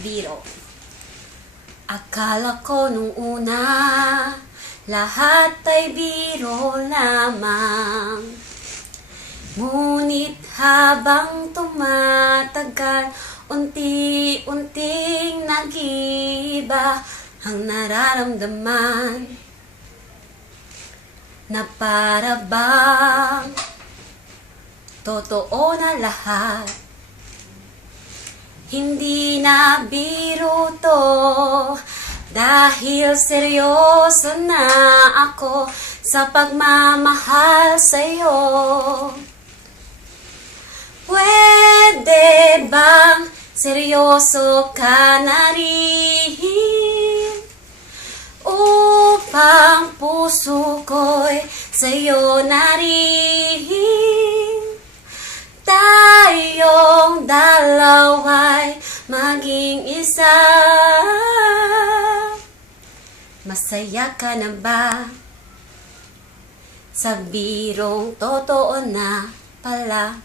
Biro. Akala ko nung una, lahat ay biro lamang. Ngunit habang tumatagal, unti-unting nag-iba ang nararamdaman, na para bang totoo na lahat. Hindi na biro to, dahil seryoso na ako sa pagmamahal sa'yo. Pwede bang seryoso ka na rin, upang puso ko'y sa'yo na rin? Tayong dalawa'y maging isa. Masaya ka na ba sa birong totoo na pala?